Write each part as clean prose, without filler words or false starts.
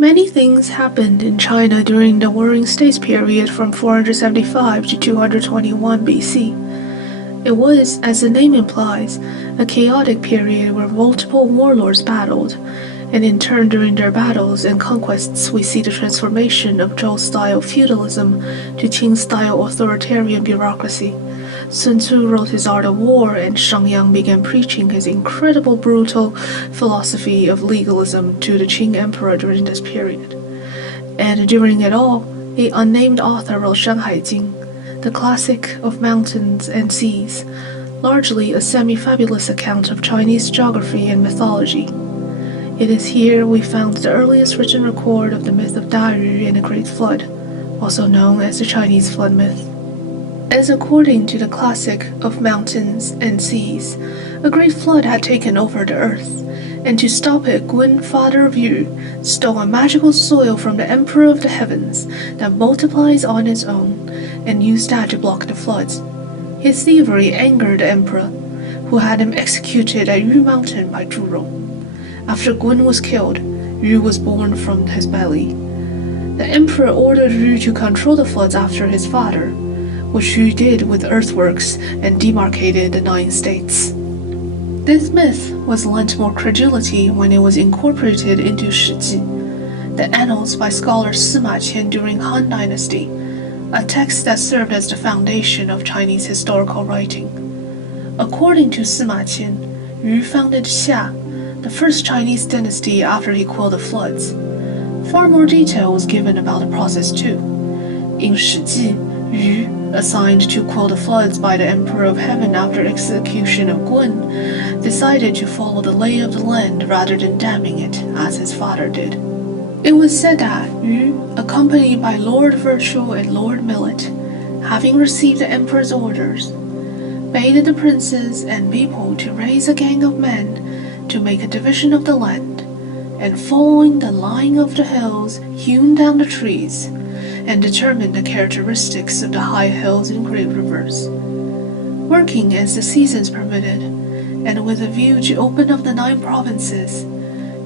Many things happened in China during the Warring States period from 475 to 221 BC. It was, as the name implies, a chaotic period where multiple warlords battled, and in turn during their battles and conquests we see the transformation of Zhou-style feudalism to Qing-style authoritarian bureaucracy. Sun Tzu wrote his Art of War, and Xueliang began preaching his incredible brutal philosophy of legalism to the Qing emperor during this period. And during it all, an unnamed author wrote Jing, the classic of mountains and seas, largely a semi-fabulous account of Chinese geography and mythology. It is here we found the earliest written record of the myth of Dayu and the Great Flood, also known as the Chinese flood myth. As according to the classic of mountains and seas, a great flood had taken over the earth, and to stop it, Gwyn, father of Yu, stole a magical soil from the emperor of the heavens that multiplies on its own, and used that to block the floods. His thievery angered the emperor, who had him executed at Yu Mountain by Zhurong. After Gwyn was killed, Yu was born from his belly. The emperor ordered Yu to control the floods after his father, which Yu did with earthworks and demarcated the 9 states. This myth was lent more credulity when it was incorporated into Xijie, the annals by scholar Sima Qian during Han Dynasty, a text that served as the foundation of Chinese historical writing. According to Sima Qian, Yu founded Xia, the first Chinese dynasty after he quelled the floods. Far more detail was given about the process too. In Xijie, Yu, assigned to quell the floods by the Emperor of Heaven after execution of Gwyn, decided to follow the lay of the land rather than damming it, as his father did. It was said that Yu, accompanied by Lord Virtue and Lord Millet, having received the Emperor's orders, bade the princes and people to raise a gang of men to make a division of the land, and following the line of the hills, hewn down the trees, and determine the characteristics of the high hills and great rivers. Working as the seasons permitted, and with a view to open up the 9 provinces,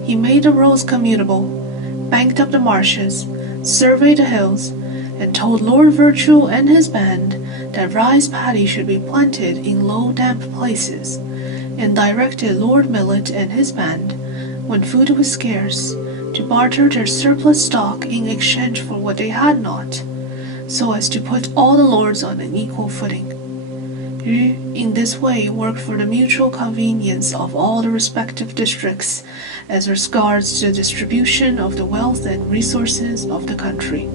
he made the roads commutable, banked up the marshes, surveyed the hills, and told Lord Virtue and his band that rice paddy should be planted in low damp places, and directed Lord Millet and his band, when food was scarce, to barter their surplus stock in exchange for what they had not, so as to put all the lords on an equal footing. Yu, in this way, worked for the mutual convenience of all the respective districts as regards the distribution of the wealth and resources of the country.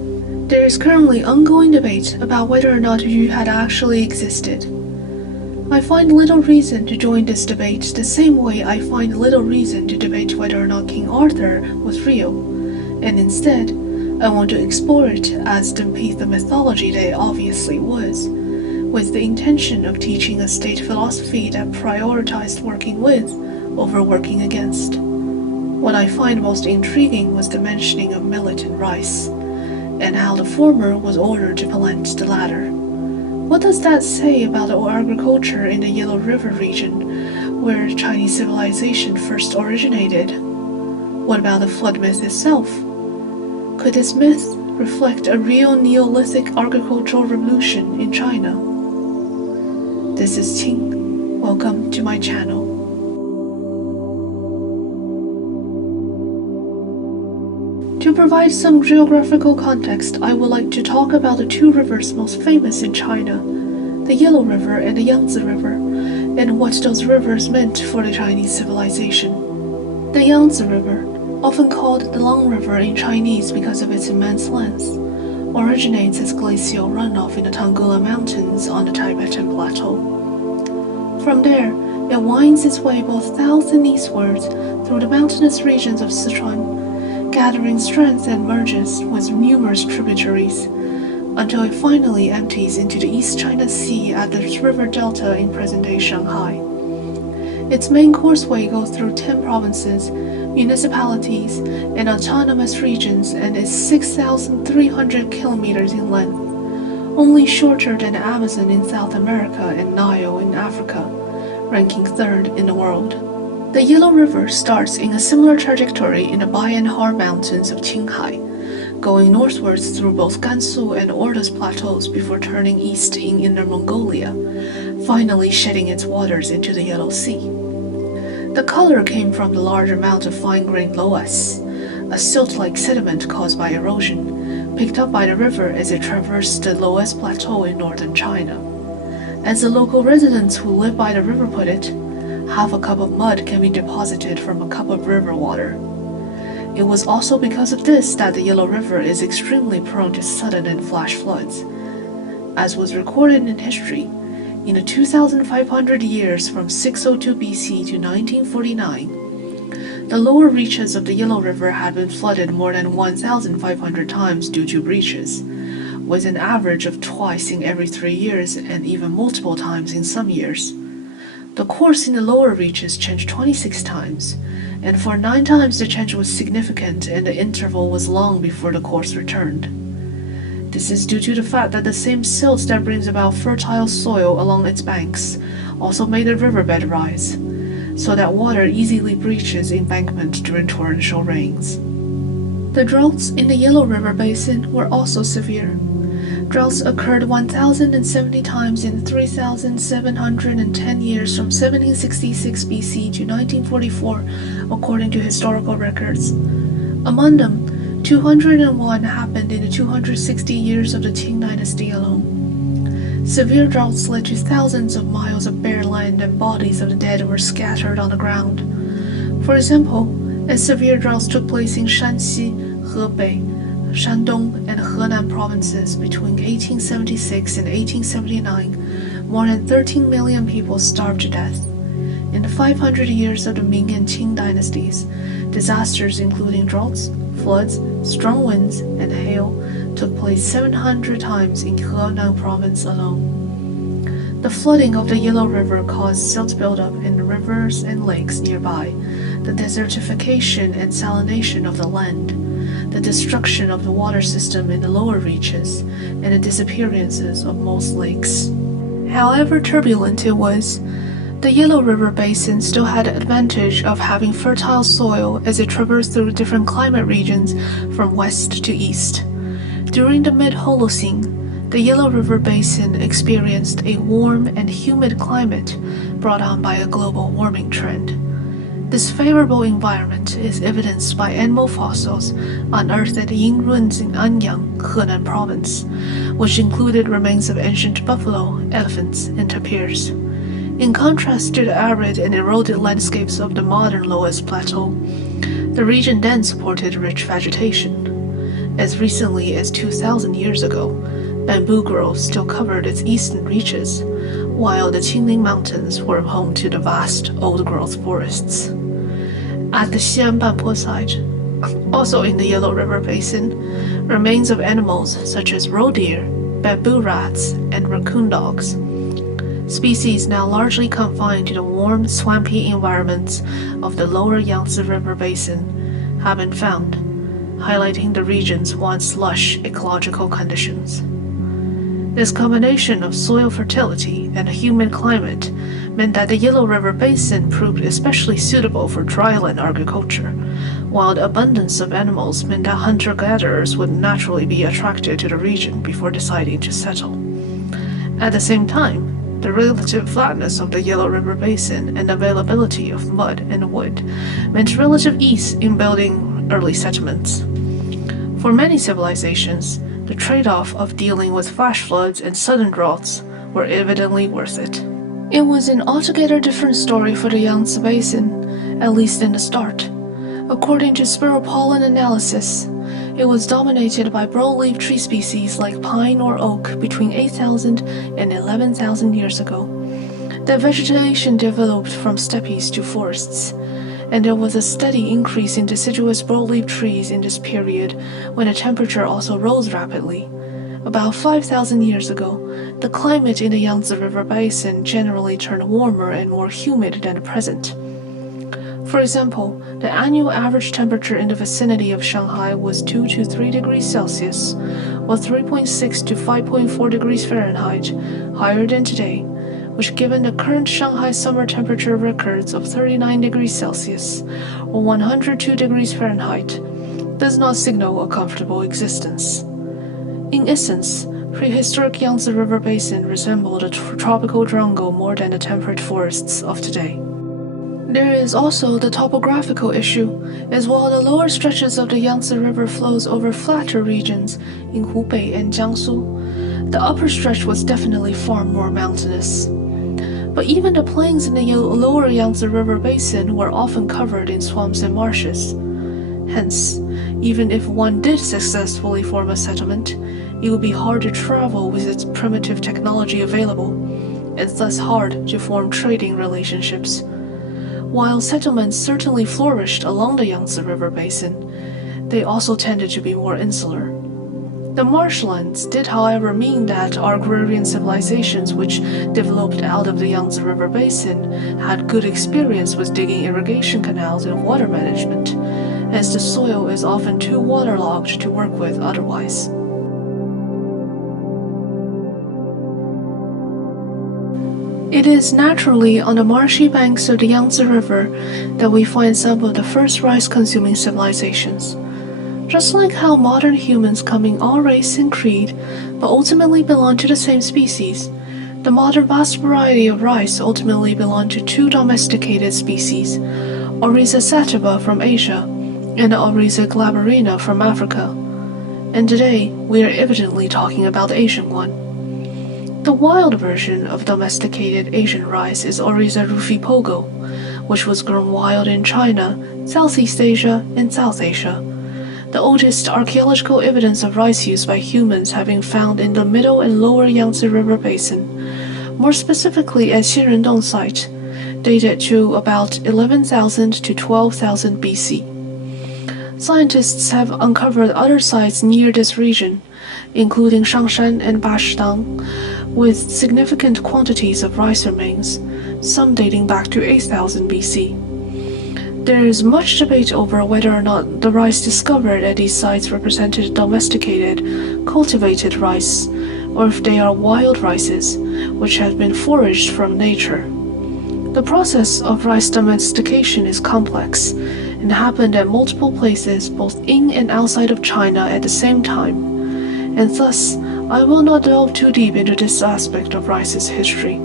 There is currently ongoing debate about whether or not Yu had actually existed. I find little reason to join this debate the same way I find little reason to debate whether or not King Arthur was real, and instead, I want to explore it as the piece of mythology that it obviously was, with the intention of teaching a state philosophy that prioritized working with over working against. What I find most intriguing was the mentioning of millet and rice, and how the former was ordered to plant the latter. What does that say about the agriculture in the Yellow River region, where Chinese civilization first originated? What about the flood myth itself? Could this myth reflect a real Neolithic agricultural revolution in China? This is Qing. Welcome to my channel. To provide some geographical context, I would like to talk about the 2 rivers most famous in China, the Yellow River and the Yangtze River, and what those rivers meant for the Chinese civilization. The Yangtze River, often called the Long River in Chinese because of its immense length, originates as glacial runoff in the Tongula Mountains on the Tibetan Plateau. From there, it winds its way both south and eastward through the mountainous regions of Sichuan, gathering strength and merges with numerous tributaries, until it finally empties into the East China Sea at the river delta in present-day Shanghai. Its main courseway goes through 10 provinces, municipalities, and autonomous regions and is 6,300 kilometers in length, only shorter than the Amazon in South America and Nile in Africa, ranking 3rd in the world. The Yellow River starts in a similar trajectory in the Bainhar Mountains of Qinghai, going northwards through both Gansu and Ordos plateaus before turning east in Inner Mongolia, finally shedding its waters into the Yellow Sea. The color came from the large amount of fine-grained loess, a silt-like sediment caused by erosion, picked up by the river as it traversed the Loess Plateau in northern China. As the local residents who live by the river put it, half a cup of mud can be deposited from a cup of river water. It was also because of this that the Yellow River is extremely prone to sudden and flash floods. As was recorded in history, in the 2,500 years from 602 BC to 1949, the lower reaches of the Yellow River had been flooded more than 1,500 times due to breaches, with an average of twice in every 3 years and even multiple times in some years. The course in the lower reaches changed 26 times, and for 9 times the change was significant and the interval was long before the course returned. This is due to the fact that the same silt that brings about fertile soil along its banks also made the riverbed rise, so that water easily breaches embankment during torrential rains. The droughts in the Yellow River basin were also severe. Droughts occurred 1,070 times in 3,710 years from 1766 BC to 1944, according to historical records. Among them, 201 happened in the 260 years of the Qing dynasty alone. Severe droughts led to thousands of miles of bare land and bodies of the dead were scattered on the ground. For example, as severe droughts took place in Shanxi, Hebei, Shandong, and Henan provinces between 1876 and 1879, more than 13 million people starved to death. In the 500 years of the Ming and Qing dynasties, disasters including droughts, floods, strong winds, and hail took place 700 times in Henan province alone. The flooding of the Yellow River caused silt buildup in the rivers and lakes nearby, the desertification and salination of the land, the destruction of the water system in the lower reaches, and the disappearances of most lakes. However turbulent it was, the Yellow River basin still had the advantage of having fertile soil as it traversed through different climate regions from west to east. During the mid-Holocene, the Yellow River basin experienced a warm and humid climate brought on by a global warming trend. This favorable environment is evidenced by animal fossils unearthed at Yin ruins in Anyang, Henan province, which included remains of ancient buffalo, elephants, and tapirs. In contrast to the arid and eroded landscapes of the modern Loess Plateau, the region then supported rich vegetation. As recently as 2,000 years ago, bamboo groves still covered its eastern reaches, while the Qingling Mountains were home to the vast old-growth forests. At the Xianbanpo site, also in the Yellow River basin, remains of animals such as roe deer, bamboo rats, and raccoon dogs. Species now largely confined to the warm, swampy environments of the lower Yangtze River basin have been found, highlighting the region's once lush ecological conditions. This combination of soil fertility and humid climate meant that the Yellow River basin proved especially suitable for dryland agriculture, while the abundance of animals meant that hunter-gatherers would naturally be attracted to the region before deciding to settle. At the same time, the relative flatness of the Yellow River basin and availability of mud and wood meant relative ease in building early settlements. For many civilizations, the trade-off of dealing with flash floods and sudden droughts were evidently worth it. It was an altogether different story for the Yangtze Basin, at least in the start. According to sparrow pollen analysis, it was dominated by broadleaf tree species like pine or oak between 8,000 and 11,000 years ago. The vegetation developed from steppes to forests, and there was a steady increase in deciduous broadleaf trees in this period when the temperature also rose rapidly. About 5,000 years ago, the climate in the Yangtze River basin generally turned warmer and more humid than the present. For example, the annual average temperature in the vicinity of Shanghai was 2 to 3 degrees Celsius, or 3.6 to 5.4 degrees Fahrenheit, higher than today, which given the current Shanghai summer temperature records of 39 degrees Celsius or 102 degrees Fahrenheit, does not signal a comfortable existence. In essence, prehistoric Yangtze River Basin resembled a tropical jungle more than the temperate forests of today. There is also the topographical issue, as while the lower stretches of the Yangtze River flows over flatter regions in Hubei and Jiangsu, the upper stretch was definitely far more mountainous. But even the plains in the lower Yangtze River Basin were often covered in swamps and marshes. Hence, even if one did successfully form a settlement, it would be hard to travel with its primitive technology available, and thus hard to form trading relationships. While settlements certainly flourished along the Yangtze River Basin, they also tended to be more insular. The marshlands did, however, mean that agrarian civilizations which developed out of the Yangtze River Basin had good experience with digging irrigation canals and water management, as the soil is often too waterlogged to work with otherwise. It is naturally on the marshy banks of the Yangtze River that we find some of the first rice-consuming civilizations. Just like how modern humans come in all race and creed, but ultimately belong to the same species, the modern vast variety of rice ultimately belong to two domesticated species, Oryza sativa from Asia and Oryza glaberrina from Africa. And today, we are evidently talking about the Asian one. The wild version of domesticated Asian rice is Oryza rufipogo, which was grown wild in China, Southeast Asia, and South Asia. The oldest archaeological evidence of rice use by humans have been found in the middle and lower Yangtze River Basin, more specifically at Xirendong site, dated to about 11,000 to 12,000 BC. Scientists have uncovered other sites near this region, including Shangshan and Bashidang, with significant quantities of rice remains, some dating back to 8,000 BC. There is much debate over whether or not the rice discovered at these sites represented domesticated, cultivated rice, or if they are wild rices, which have been foraged from nature. The process of rice domestication is complex, and happened at multiple places both in and outside of China at the same time, and thus I will not delve too deep into this aspect of rice's history.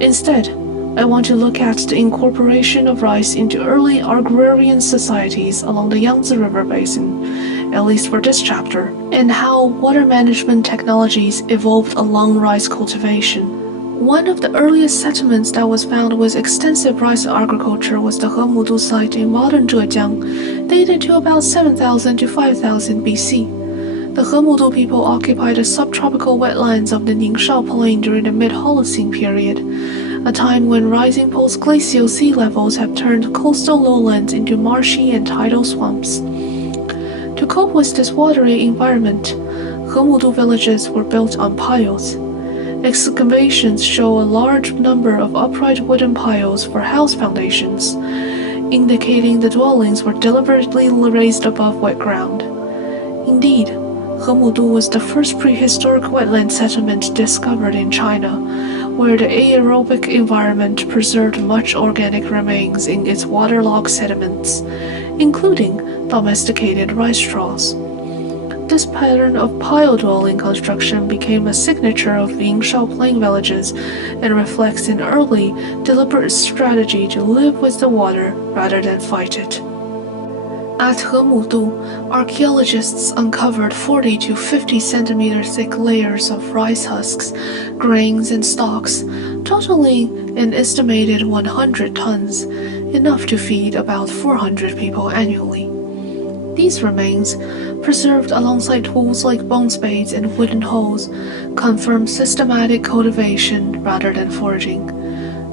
Instead, I want to look at the incorporation of rice into early agrarian societies along the Yangtze River Basin, at least for this chapter, and how water management technologies evolved along rice cultivation. One of the earliest settlements that was found with extensive rice agriculture was the Hemudu site in modern Zhejiang, dated to about 7,000 to 5,000 BC. The Hemudu people occupied the subtropical wetlands of the Ningshao Plain during the mid-Holocene period, a time when rising post-glacial sea levels have turned coastal lowlands into marshy and tidal swamps. To cope with this watery environment, Hemudu villages were built on piles. Excavations show a large number of upright wooden piles for house foundations, indicating the dwellings were deliberately raised above wet ground. Indeed, Hemudu was the first prehistoric wetland settlement discovered in China, where the aerobic environment preserved much organic remains in its waterlogged sediments, including domesticated rice straws. This pattern of pile-dwelling construction became a signature of Yingshao Plain villages and reflects an early, deliberate strategy to live with the water rather than fight it. At Hemudu, archaeologists uncovered 40 to 50 centimeter thick layers of rice husks, grains, and stalks, totaling an estimated 100 tons, enough to feed about 400 people annually. These remains, preserved alongside tools like bone spades and wooden hoes, confirm systematic cultivation rather than foraging.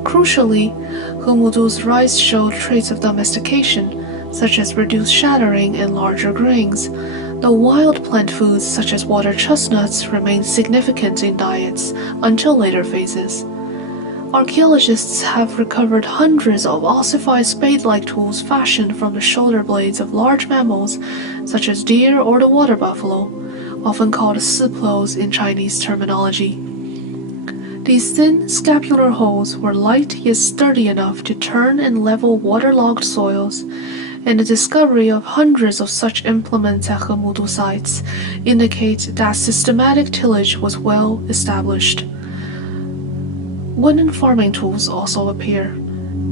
Crucially, Hemudu's rice showed traits of domestication, such as reduced shattering and larger grains, though wild plant foods such as water chestnuts remained significant in diets until later phases. Archaeologists have recovered hundreds of ossified spade-like tools fashioned from the shoulder blades of large mammals such as deer or the water buffalo, often called siplos in Chinese terminology. These thin scapular holes were light yet sturdy enough to turn and level waterlogged soils, and the discovery of hundreds of such implements at Hemudu sites indicates that systematic tillage was well established. Wooden farming tools also appear.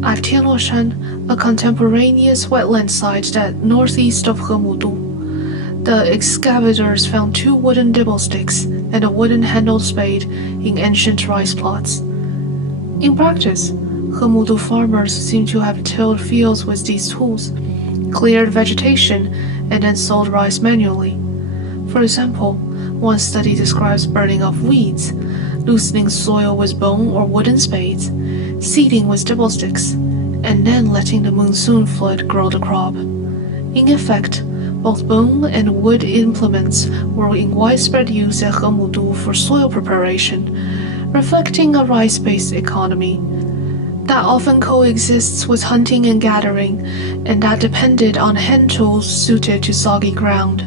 At Tianluoshan, a contemporaneous wetland site at northeast of Hemudu, the excavators found 2 wooden dibble sticks and a wooden handled spade in ancient rice plots. In practice, Hemudu farmers seem to have tilled fields with these tools, cleared vegetation, and then sowed rice manually. For example, one study describes burning off weeds, loosening soil with bone or wooden spades, seeding with dibble sticks, and then letting the monsoon flood grow the crop. In effect, both bone and wood implements were in widespread use at Hemudu for soil preparation, reflecting a rice-based economy that often coexists with hunting and gathering, and that depended on hand tools suited to soggy ground.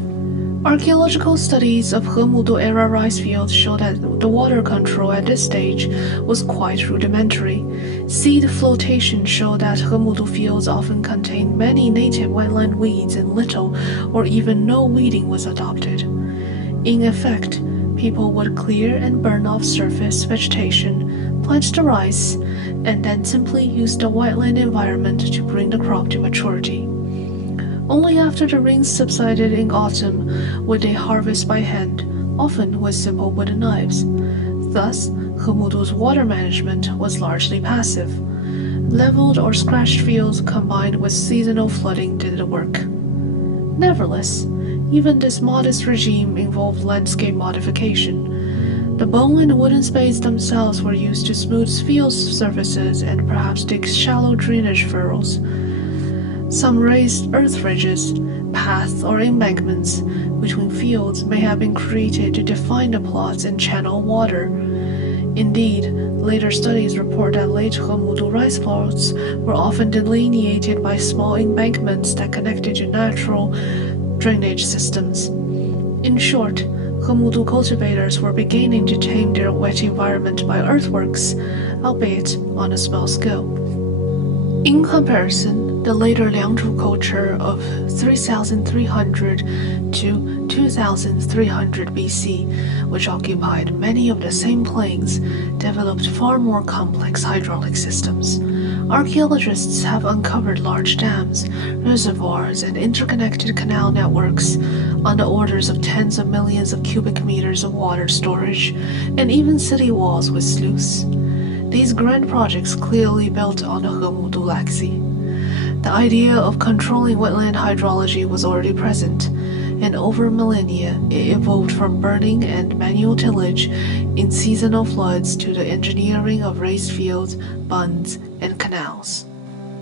Archaeological studies of Hemudu-era rice fields show that the water control at this stage was quite rudimentary. Seed flotation showed that Hemudu fields often contained many native wetland weeds and little or even no weeding was adopted. In effect, people would clear and burn off surface vegetation, plant the rice, and then simply use the wetland environment to bring the crop to maturity. Only after the rains subsided in autumn would they harvest by hand, often with simple wooden knives. Thus, Hemudu's water management was largely passive. Leveled or scratched fields combined with seasonal flooding did the work. Nevertheless, even this modest regime involved landscape modification. The bone and wooden spades themselves were used to smooth field surfaces and perhaps dig shallow drainage furrows. Some raised earth ridges, paths, or embankments between fields may have been created to define the plots and channel water. Indeed, later studies report that late Hemudu rice plots were often delineated by small embankments that connected to natural drainage systems. In short, Hemudu cultivators were beginning to tame their wet environment by earthworks, albeit on a small scale. In comparison, the later Liangzhu culture of 3300 to 2300 BC, which occupied many of the same plains, developed far more complex hydraulic systems. Archaeologists have uncovered large dams, reservoirs, and interconnected canal networks on the orders of tens of millions of cubic meters of water storage, and even city walls with sluices. These grand projects clearly built on the Hemudu legacy. The idea of controlling wetland hydrology was already present, and over millennia it evolved from burning and manual tillage in seasonal floods to the engineering of raised fields, bunds, and canals.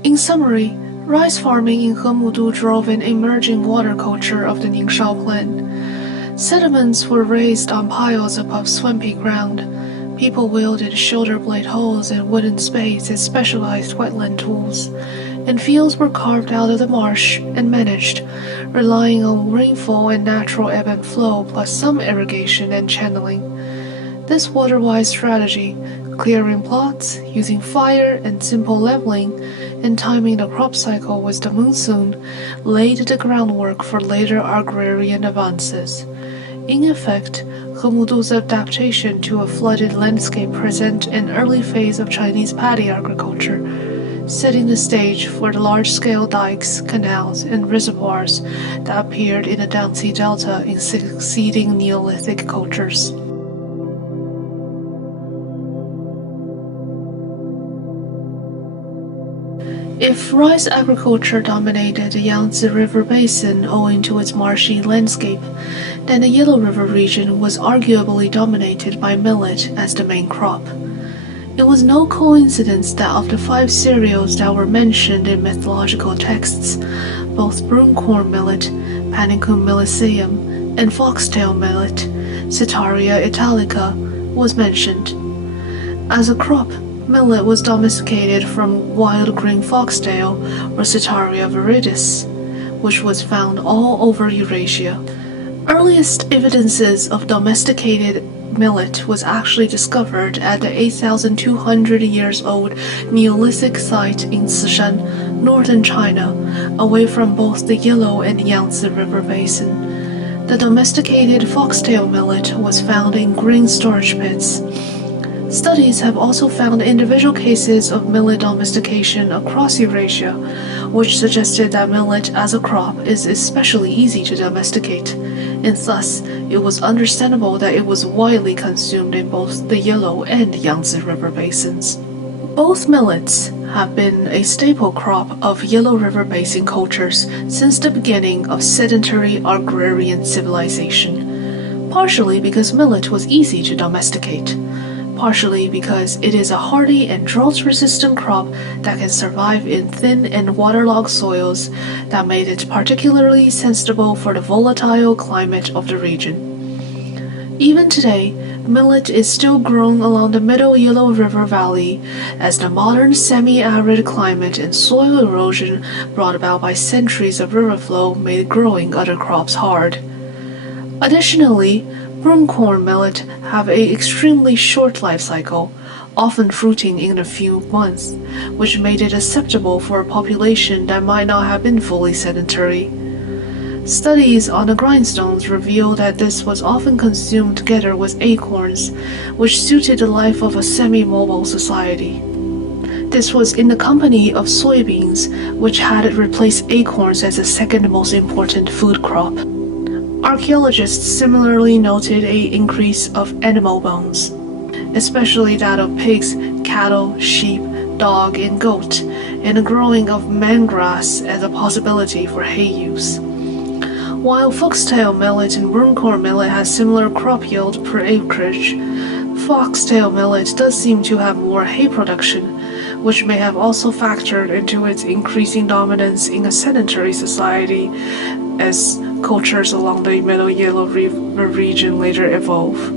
In summary, rice farming in Hemudu drove an emerging water culture of the Ningshao Plain. Sediments were raised on piles above swampy ground. People wielded shoulder blade hoes and wooden spades as specialized wetland tools, and fields were carved out of the marsh and managed, relying on rainfall and natural ebb and flow plus some irrigation and channeling. This water-wise strategy, clearing plots, using fire and simple leveling, and timing the crop cycle with the monsoon, laid the groundwork for later agrarian advances. In effect, Hemudu's adaptation to a flooded landscape present an early phase of Chinese paddy agriculture, setting the stage for the large-scale dikes, canals, and reservoirs that appeared in the Yangtze Delta in succeeding Neolithic cultures. If rice agriculture dominated the Yangtze River basin owing to its marshy landscape, then the Yellow River region was arguably dominated by millet as the main crop. It was no coincidence that of the 5 cereals that were mentioned in mythological texts, both broomcorn millet, Panicum milliceum, and foxtail millet, Setaria italica, was mentioned. As a crop, millet was domesticated from wild green foxtail or Setaria viridis, which was found all over Eurasia. Earliest evidences of domesticated millet was actually discovered at the 8,200 years old Neolithic site in Sishan, northern China, away from both the Yellow and Yangtze River basin. The domesticated foxtail millet was found in grain storage pits. Studies have also found individual cases of millet domestication across Eurasia, which suggested that millet as a crop is especially easy to domesticate, and thus it was understandable that it was widely consumed in both the Yellow and Yangtze River basins. Both millets have been a staple crop of Yellow River Basin cultures since the beginning of sedentary agrarian civilization, partially because millet was easy to domesticate, partially because it is a hardy and drought-resistant crop that can survive in thin and waterlogged soils that made it particularly sensible for the volatile climate of the region. Even today, millet is still grown along the middle Yellow River Valley, as the modern semi-arid climate and soil erosion brought about by centuries of river flow made growing other crops hard. Additionally, broomcorn millet have an extremely short life cycle, often fruiting in a few months, which made it acceptable for a population that might not have been fully sedentary. Studies on the grindstones reveal that this was often consumed together with acorns, which suited the life of a semi-mobile society. This was in the company of soybeans, which had replaced acorns as the second most important food crop. Archaeologists similarly noted an increase of animal bones, especially that of pigs, cattle, sheep, dog, and goat, and the growing of mangrass as a possibility for hay use. While foxtail millet and broomcorn millet has similar crop yield per acreage, foxtail millet does seem to have more hay production, which may have also factored into its increasing dominance in a sedentary society as cultures along the Middle Yellow River region later evolve.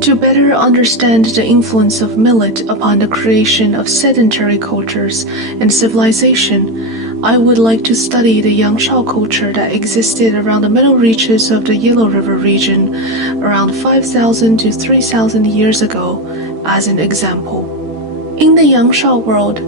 To better understand the influence of millet upon the creation of sedentary cultures and civilization, I would like to study the Yangshao culture that existed around the middle reaches of the Yellow River region around 5,000 to 3,000 years ago as an example. In the Yangshao world,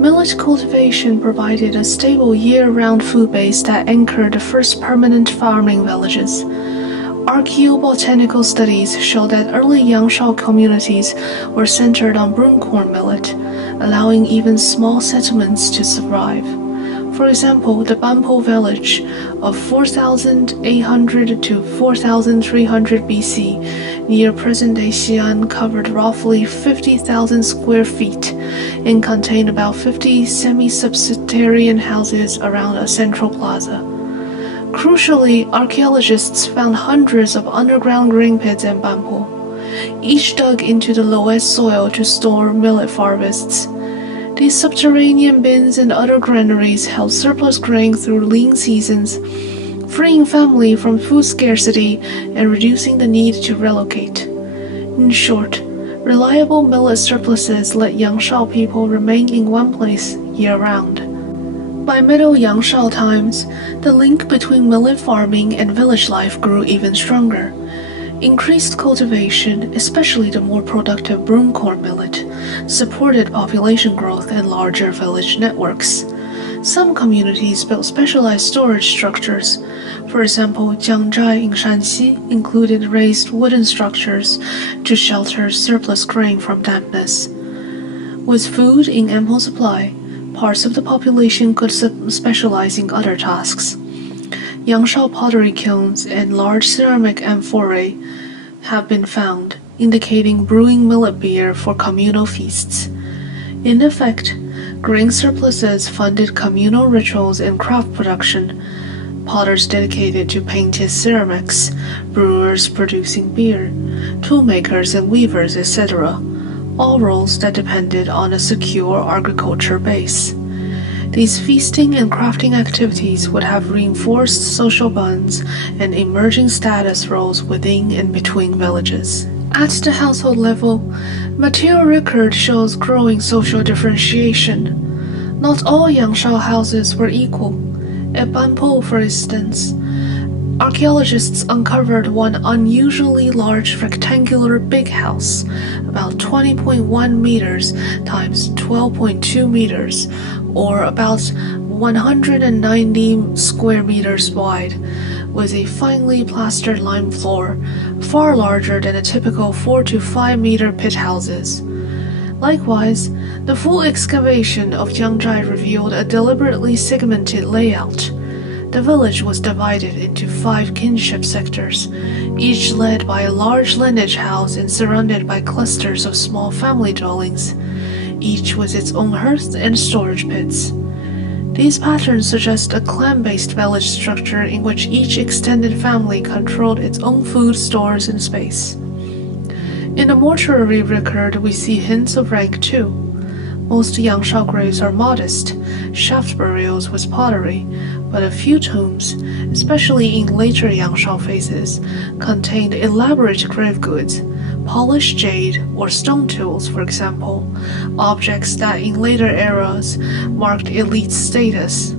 millet cultivation provided a stable year-round food base that anchored the first permanent farming villages. Archaeobotanical studies show that early Yangshao communities were centered on broomcorn millet, allowing even small settlements to survive. For example, the Banpo village of 4,800 to 4,300 BC near present-day Xi'an covered roughly 50,000 square feet and contained about 50 semi-subterranean houses around a central plaza. Crucially, archaeologists found hundreds of underground grain pits in Banpo, each dug into the lowest soil to store millet harvests. These subterranean bins and other granaries held surplus grain through lean seasons, freeing family from food scarcity and reducing the need to relocate. In short, reliable millet surpluses let Yangshao people remain in one place year-round. By Middle Yangshao times, the link between millet farming and village life grew even stronger. Increased cultivation, especially the more productive broomcorn millet, supported population growth and larger village networks. Some communities built specialized storage structures. For example, Jiajia in Shanxi included raised wooden structures to shelter surplus grain from dampness. With food in ample supply, parts of the population could specialize in other tasks. Yangshao pottery kilns and large ceramic amphorae have been found, indicating brewing millet beer for communal feasts. In effect, grain surpluses funded communal rituals and craft production, potters dedicated to painted ceramics, brewers producing beer, toolmakers and weavers, etc., all roles that depended on a secure agriculture base. These feasting and crafting activities would have reinforced social bonds and emerging status roles within and between villages. At the household level, material record shows growing social differentiation. Not all Yangshao houses were equal. At Banpo, for instance, Archaeologists uncovered one unusually large rectangular big house, about 20.1 meters times 12.2 meters, or about 190 square meters wide, with a finely plastered lime floor, far larger than a typical 4 to 5 meter pit houses. Likewise, the full excavation of Jiajia revealed a deliberately segmented layout. The village was divided into 5 kinship sectors, each led by a large lineage house and surrounded by clusters of small family dwellings, each with its own hearth and storage pits. These patterns suggest a clan-based village structure in which each extended family controlled its own food stores and space. In the mortuary record, we see hints of rank too. Most Yangshao graves are modest, shaft burials with pottery, but a few tombs, especially in later Yangshao phases, contained elaborate grave goods, polished jade or stone tools, for example, objects that in later eras marked elite status.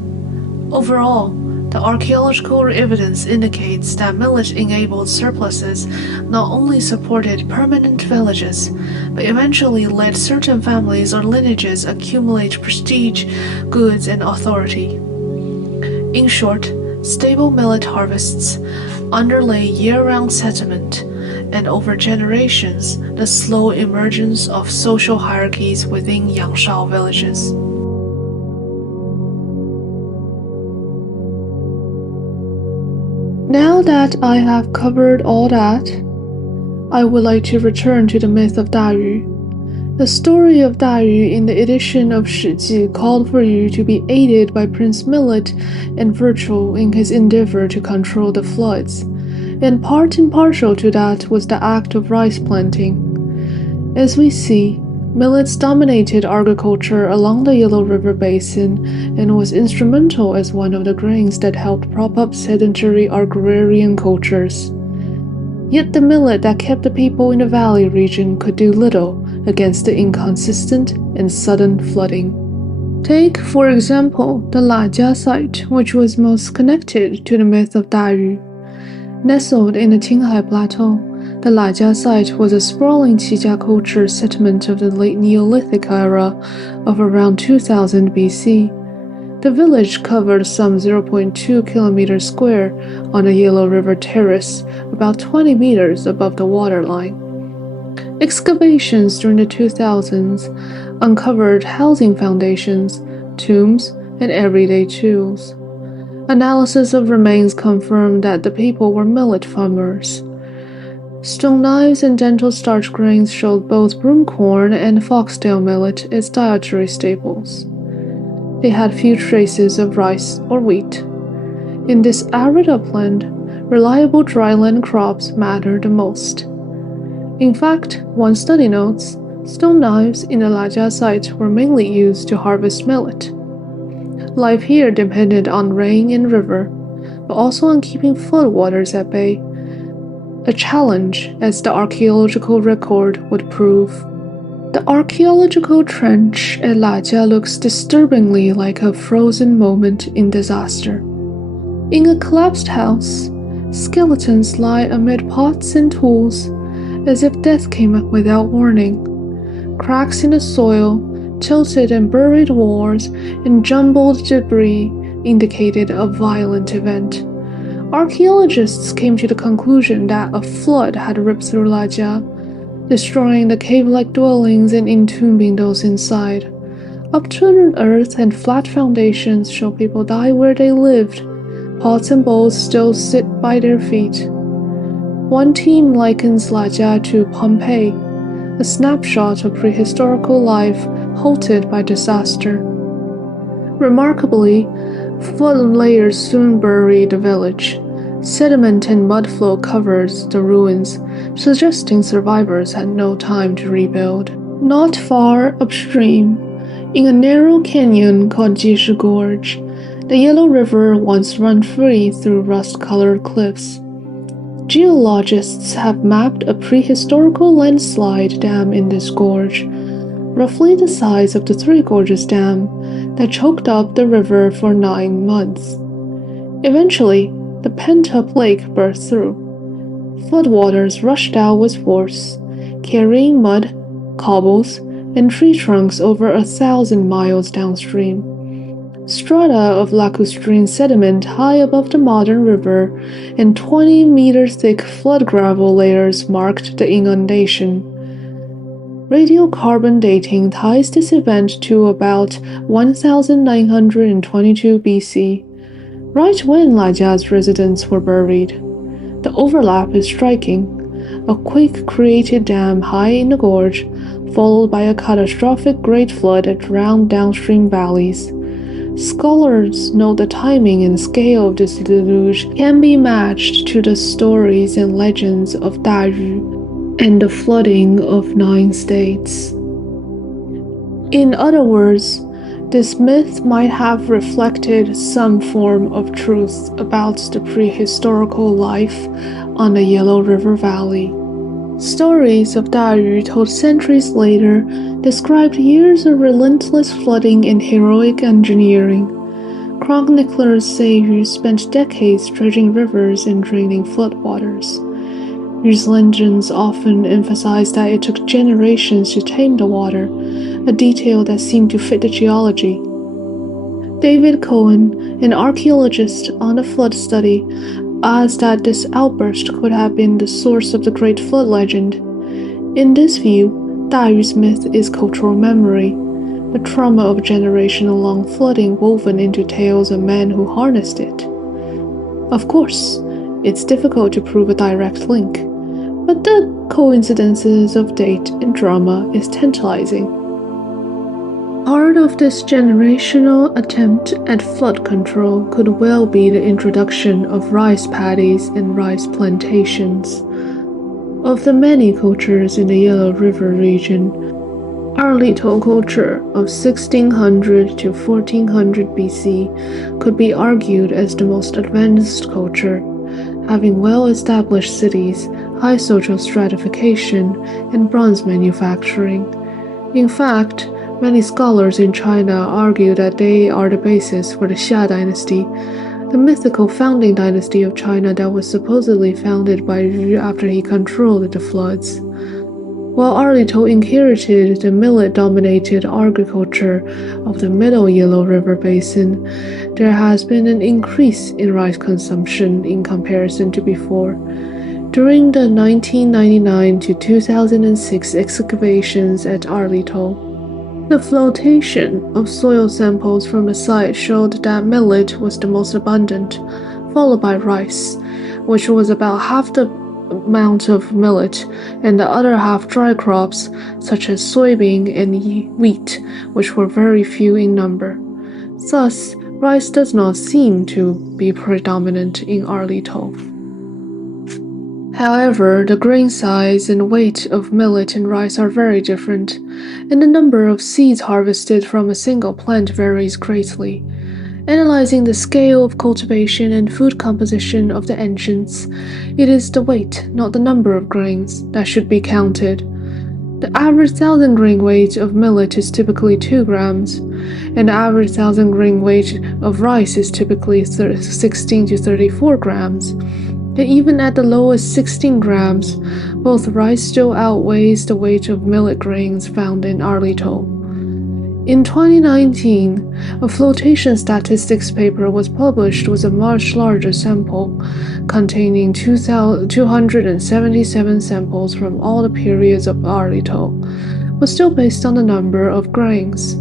Overall, the archaeological evidence indicates that millet-enabled surpluses not only supported permanent villages, but eventually led certain families or lineages accumulate prestige, goods, and authority. In short, stable millet harvests underlay year-round settlement, and over generations, the slow emergence of social hierarchies within Yangshao villages. Now that I have covered all that, I would like to return to the myth of Dayu. The story of Dayu in the edition of Xijie called for Yu to be aided by Prince Millet and Virtual in his endeavor to control the floods, and part and parcel to that was the act of rice planting. As we see, millets dominated agriculture along the Yellow River Basin and was instrumental as one of the grains that helped prop up sedentary agrarian cultures. Yet the millet that kept the people in the valley region could do little against the inconsistent and sudden flooding. Take, for example, the Lajia site, which was most connected to the myth of Dayu. Nestled in the Qinghai Plateau, the Lajia site was a sprawling Xijia culture settlement of the late Neolithic era of around 2000 BC. The village covered some 0.2 kilometers square on a Yellow River terrace, about 20 meters above the waterline. Excavations during the 2000s uncovered housing foundations, tombs, and everyday tools. Analysis of remains confirmed that the people were millet farmers. Stone knives and dental starch grains showed both broom corn and foxtail millet as dietary staples. They had few traces of rice or wheat. In this arid upland, reliable dryland crops mattered the most. In fact, one study notes, stone knives in the Lajia site were mainly used to harvest millet. Life here depended on rain and river, but also on keeping floodwaters at bay, a challenge as the archaeological record would prove. The archaeological trench at Lajia looks disturbingly like a frozen moment in disaster. In a collapsed house, skeletons lie amid pots and tools, as if death came up without warning. Cracks in the soil, tilted and buried walls, and jumbled debris indicated a violent event. Archaeologists came to the conclusion that a flood had ripped through Lajia, destroying the cave-like dwellings and entombing those inside. Upturned earth and flat foundations show people die where they lived. Pots and bowls still sit by their feet. One team likens Lajia to Pompeii, a snapshot of prehistorical life halted by disaster. Remarkably, flood layers soon buried the village. Sediment and mud flow covers the ruins, suggesting survivors had no time to rebuild. Not far upstream, in a narrow canyon called Jizhi Gorge, the Yellow River once ran free through rust-colored cliffs. Geologists have mapped a prehistorical landslide dam in this gorge, roughly the size of the Three Gorges Dam, that choked up the river for 9 months. Eventually, the pent-up lake burst through. Floodwaters rushed out with force, carrying mud, cobbles, and tree trunks over 1,000 miles downstream. Strata of lacustrine sediment high above the modern river and 20-meter-thick flood gravel layers marked the inundation. Radiocarbon dating ties this event to about 1922 BC, right when Lajia's residents were buried. The overlap is striking. A quake-created dam high in the gorge, followed by a catastrophic great flood that drowned downstream valleys. Scholars note the timing and scale of this deluge can be matched to the stories and legends of Dayu and the flooding of 9 states. In other words, this myth might have reflected some form of truth about the prehistorical life on the Yellow River Valley. Stories of Dayu told centuries later described years of relentless flooding and heroic engineering. Chroniclers say Yu spent decades dredging rivers and draining floodwaters. Yu's legends often emphasize that it took generations to tame the water, a detail that seemed to fit the geology. David Cohen, an archaeologist on the flood study, adds that this outburst could have been the source of the Great Flood legend. In this view, Dayu's myth is cultural memory, the trauma of generational-long flooding woven into tales of men who harnessed it. Of course, it's difficult to prove a direct link, but the coincidences of date and drama is tantalizing. Part of this generational attempt at flood control could well be the introduction of rice paddies and rice plantations. Of the many cultures in the Yellow River region, Arlito culture of 1600 to 1400 BC could be argued as the most advanced culture, having well-established cities, high social stratification, and bronze manufacturing. In fact, many scholars in China argue that they are the basis for the Xia dynasty, the mythical founding dynasty of China that was supposedly founded by Yu after he controlled the floods. While Arlito inherited the millet-dominated agriculture of the Middle Yellow River Basin, there has been an increase in rice consumption in comparison to before. During the 1999 to 2006 excavations at Arlito, the flotation of soil samples from the site showed that millet was the most abundant, followed by rice, which was about half the amount of millet, and the other half dry crops such as soybean and wheat, which were very few in number. Thus, rice does not seem to be predominant in Arlito. However, the grain size and weight of millet and rice are very different, and the number of seeds harvested from a single plant varies greatly. Analyzing the scale of cultivation and food composition of the ancients, it is the weight, not the number of grains, that should be counted. The average 1,000 grain weight of millet is typically 2 grams, and the average 1,000 grain weight of rice is typically 16 to 34 grams. And even at the lowest 16 grams, both rice still outweighs the weight of millet grains found in Arlito. In 2019, a flotation statistics paper was published with a much larger sample, containing 277 samples from all the periods of Arlito, but still based on the number of grains.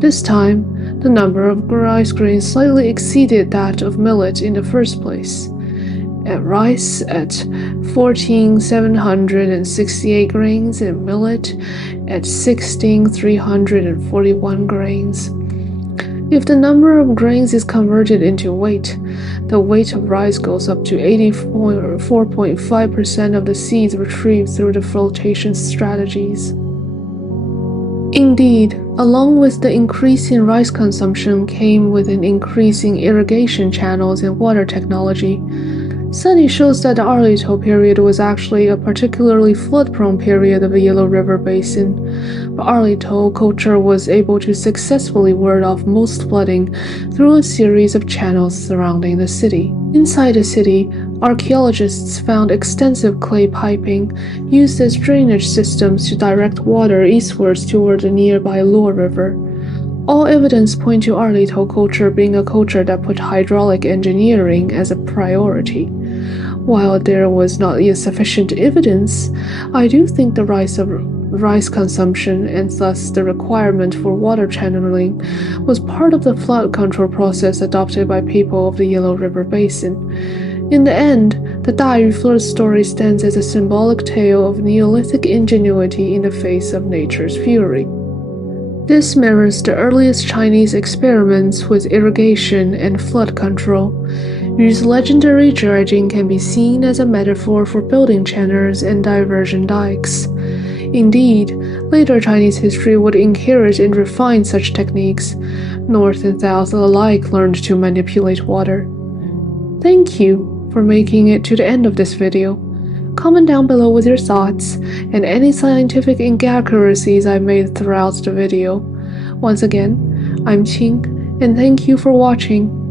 This time, the number of rice grains slightly exceeded that of millet in the first place. At rice at 14,768 grains and millet at 16,341 grains. If the number of grains is converted into weight, the weight of rice goes up to 84.5% of the seeds retrieved through the flotation strategies. Indeed, along with the increase in rice consumption came with an increase in irrigation channels and water technology. Study shows that the Arlito period was actually a particularly flood-prone period of the Yellow River Basin, but Arlito culture was able to successfully ward off most flooding through a series of channels surrounding the city. Inside the city, archaeologists found extensive clay piping used as drainage systems to direct water eastwards toward the nearby Luo River. All evidence point to early Tao culture being a culture that put hydraulic engineering as a priority. While there was not yet sufficient evidence, I do think the rise of rice consumption and thus the requirement for water channeling was part of the flood control process adopted by people of the Yellow River Basin. In the end, the Dayu flood story stands as a symbolic tale of Neolithic ingenuity in the face of nature's fury. This mirrors the earliest Chinese experiments with irrigation and flood control. Yu's legendary Jiajia can be seen as a metaphor for building channels and diversion dikes. Indeed, later Chinese history would inherit and refine such techniques. North and South alike learned to manipulate water. Thank you for making it to the end of this video. Comment down below with your thoughts and any scientific inaccuracies I made throughout the video. Once again, I'm Qing, and thank you for watching.